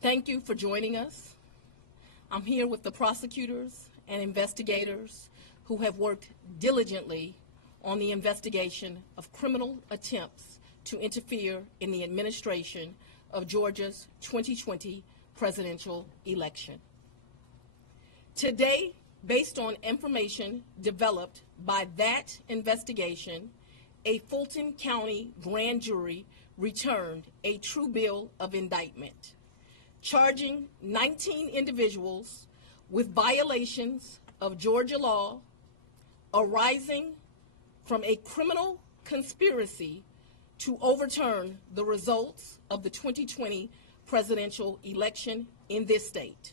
Thank you for joining us. I'm here with the prosecutors and investigators who have worked diligently on the investigation of criminal attempts to interfere in the administration of Georgia's 2020 presidential election. Today, based on information developed by that investigation, a Fulton County grand jury returned a true bill of indictment, charging 19 individuals with violations of Georgia law arising from a criminal conspiracy to overturn the results of the 2020 presidential election in this state.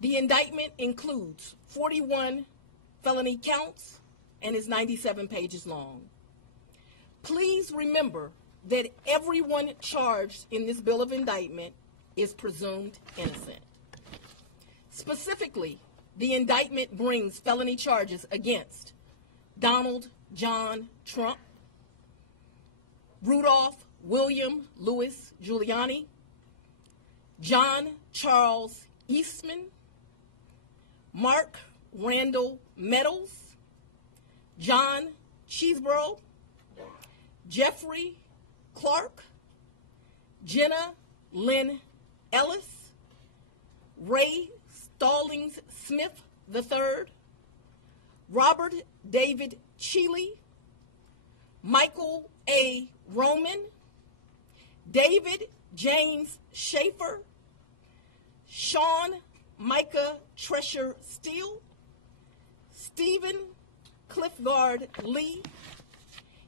The indictment includes 41 felony counts and is 97 pages long. Please remember that everyone charged in this bill of indictment is presumed innocent. Specifically, the indictment brings felony charges against Donald John Trump, Rudolph William Louis Giuliani, John Charles Eastman, Mark Randall Meadows, John Cheeseborough, Jeffrey Clark, Jenna Lynn Ellis, Ray Stallings Smith III, Robert David Cheeley, Michael A. Roman, David James Schaefer, Sean Micah Tresher Steele, Stephen Cliffgard Lee,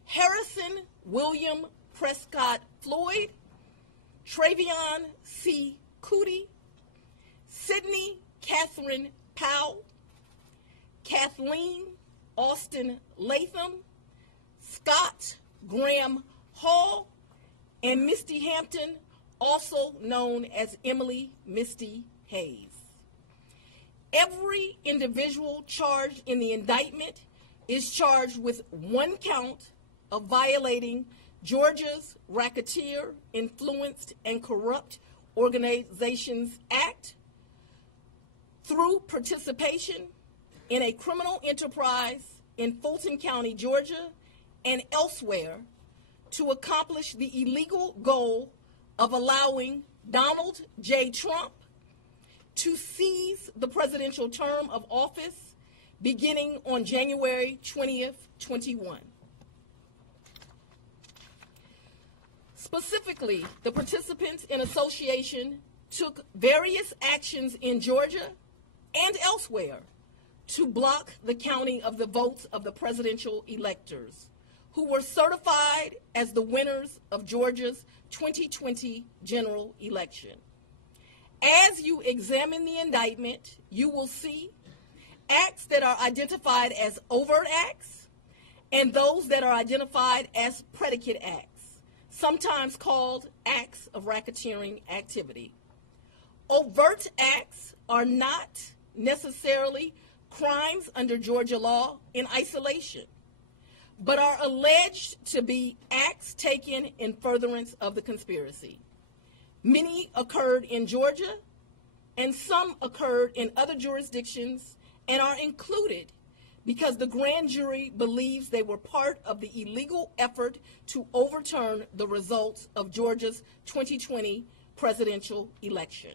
Harrison William Prescott Floyd, Travion C. Cootie, Sydney Catherine Powell, Kathleen Austin Latham, Scott Graham Hall, and Misty Hampton, also known as Emily Misty Hayes. Every individual charged in the indictment is charged with one count of violating Georgia's Racketeer, Influenced, and Corrupt Organizations Act through participation in a criminal enterprise in Fulton County, Georgia, and elsewhere to accomplish the illegal goal of allowing Donald J. Trump to seize the presidential term of office beginning on January 20th, 21. Specifically, the participants in association took various actions in Georgia and elsewhere to block the counting of the votes of the presidential electors who were certified as the winners of Georgia's 2020 general election. As you examine the indictment, you will see acts that are identified as overt acts and those that are identified as predicate acts, sometimes called acts of racketeering activity. Overt acts are not necessarily crimes under Georgia law in isolation, but are alleged to be acts taken in furtherance of the conspiracy. Many occurred in Georgia, and some occurred in other jurisdictions and are included because the grand jury believes they were part of the illegal effort to overturn the results of Georgia's 2020 presidential election.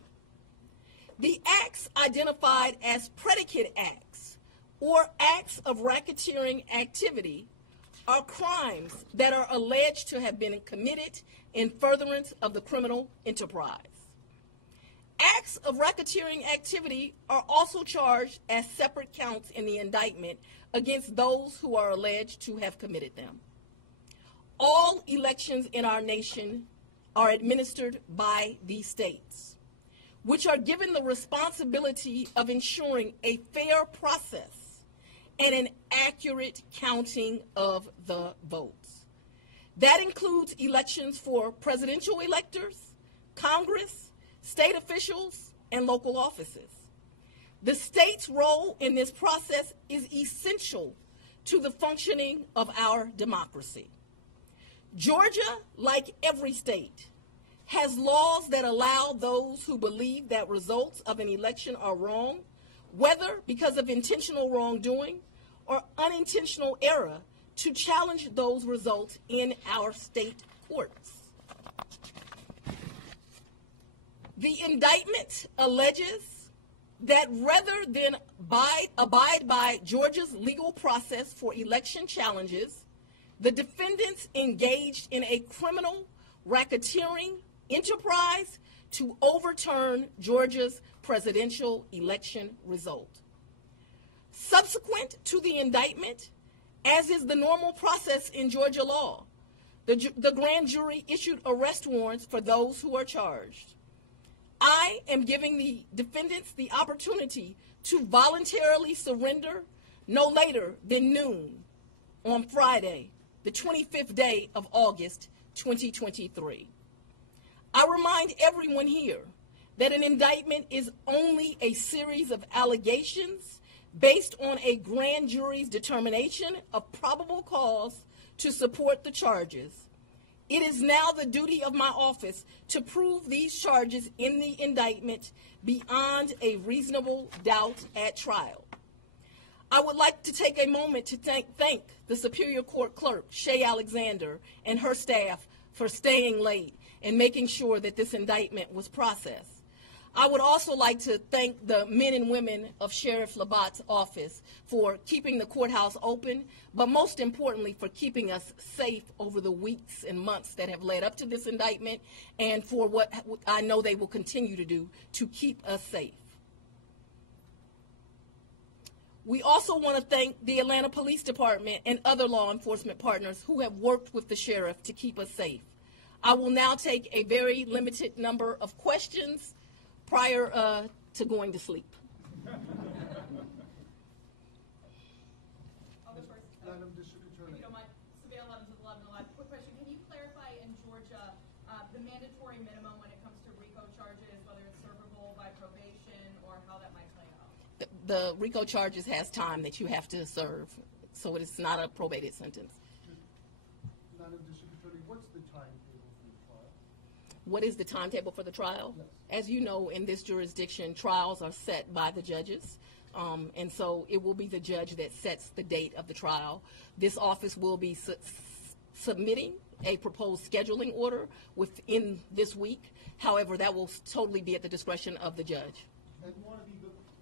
The acts identified as predicate acts or acts of racketeering activity are crimes that are alleged to have been committed in furtherance of the criminal enterprise. Acts of racketeering activity are also charged as separate counts in the indictment against those who are alleged to have committed them. All elections in our nation are administered by these states, which are given the responsibility of ensuring a fair process and an accurate counting of the votes. That includes elections for presidential electors, Congress, state officials, and local offices. The state's role in this process is essential to the functioning of our democracy. Georgia, like every state, has laws that allow those who believe that results of an election are wrong, whether because of intentional wrongdoing or unintentional error, to challenge those results in our state courts. The indictment alleges that rather than abide by Georgia's legal process for election challenges, the defendants engaged in a criminal racketeering enterprise to overturn Georgia's presidential election result. Subsequent to the indictment, as is the normal process in Georgia law, the grand jury issued arrest warrants for those who are charged. I am giving the defendants the opportunity to voluntarily surrender no later than noon on Friday, the 25th day of August, 2023. I remind everyone here that an indictment is only a series of allegations based on a grand jury's determination of probable cause to support the charges. It is now the duty of my office to prove these charges in the indictment beyond a reasonable doubt at trial. I would like to take a moment to thank the Superior Court Clerk, Shay Alexander, and her staff for staying late and making sure that this indictment was processed. I would also like to thank the men and women of Sheriff Labatt's office for keeping the courthouse open, but most importantly for keeping us safe over the weeks and months that have led up to this indictment, and for what I know they will continue to do to keep us safe. We also want to thank the Atlanta Police Department and other law enforcement partners who have worked with the sheriff to keep us safe. I will now take a very limited number of questions prior to going to sleep. Madam District Attorney. If you don't mind, Surveyor 11 to 11 alive. Quick question. Can you clarify in Georgia the mandatory minimum when it comes to RICO charges, whether it's servable by probation or how that might play out? The RICO charges has time that you have to serve, so it is not a probated sentence. Madam District Attorney, what's the timetable for the trial? What is the timetable for the trial? Yes. As you know, in this jurisdiction, trials are set by the judges, and so it will be the judge that sets the date of the trial. This office will be submitting a proposed scheduling order within this week. However, that will totally be at the discretion of the judge. And you want to be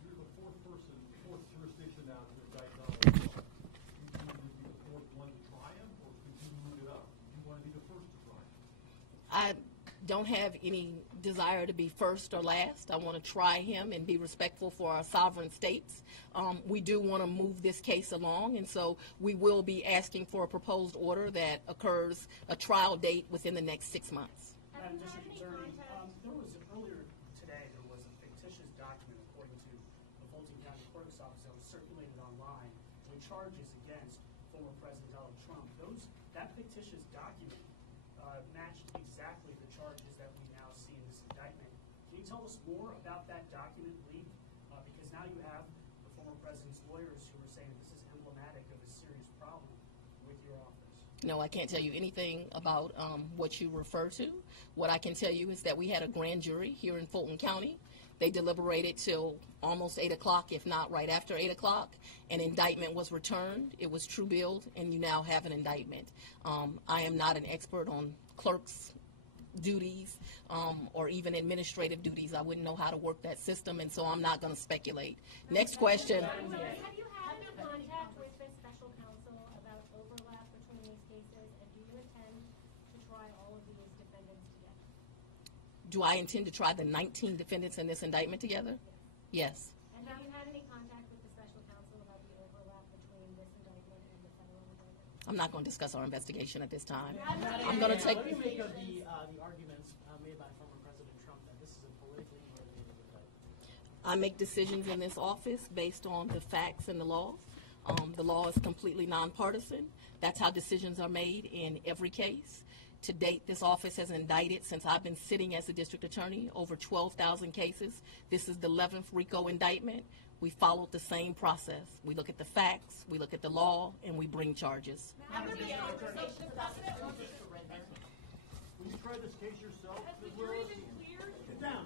you're the fourth person, fourth jurisdiction now to indict Donald Trump. Do you want to be the fourth one to try him, or continue it up? Do you want to be the first to try him? I don't have any desire to be first or last. I want to try him and be respectful for our sovereign states. We do want to move this case along, and so we will be asking for a proposed order that occurs a trial date within the next 6 months. Madam District Attorney, earlier today there was a fictitious document, according to the Fulton County Clerk's Office, that was circulated online with charges against former President Donald Trump. That fictitious document matched exactly the charges that we now see in this indictment. Can you tell us more about that document leak? Because now you have the former president's lawyers who are saying that this is emblematic of a serious problem with your office. No, I can't tell you anything about what you refer to. What I can tell you is that we had a grand jury here in Fulton County. They deliberated till almost 8 o'clock, if not right after 8 o'clock. An indictment was returned. It was true billed, and you now have an indictment. I am not an expert on clerks' duties or even administrative duties. I wouldn't know how to work that system, and so I'm not going to speculate. Next question. Have you had any contact with the special counsel about overlap between these cases, and do you intend to try all of these defendants together? Do I intend to try the 19 defendants in this indictment together? Yes. And have you had any contact with the special counsel about the overlap between this indictment and the federal indictment? I'm not going to discuss our investigation at this time. I'm going to take. What do you make of the arguments made by former President Trump that this is a politically motivated indictment? I make decisions in this office based on the facts and the law. The law is completely nonpartisan. That's how decisions are made in every case. To date, this office has indicted, since I've been sitting as the district attorney, over 12,000 cases. This is the 11th RICO indictment. We followed the same process. We look at the facts, we look at the law, and we bring charges. Would you try this case yourself? Has the jury been cleared? Get down.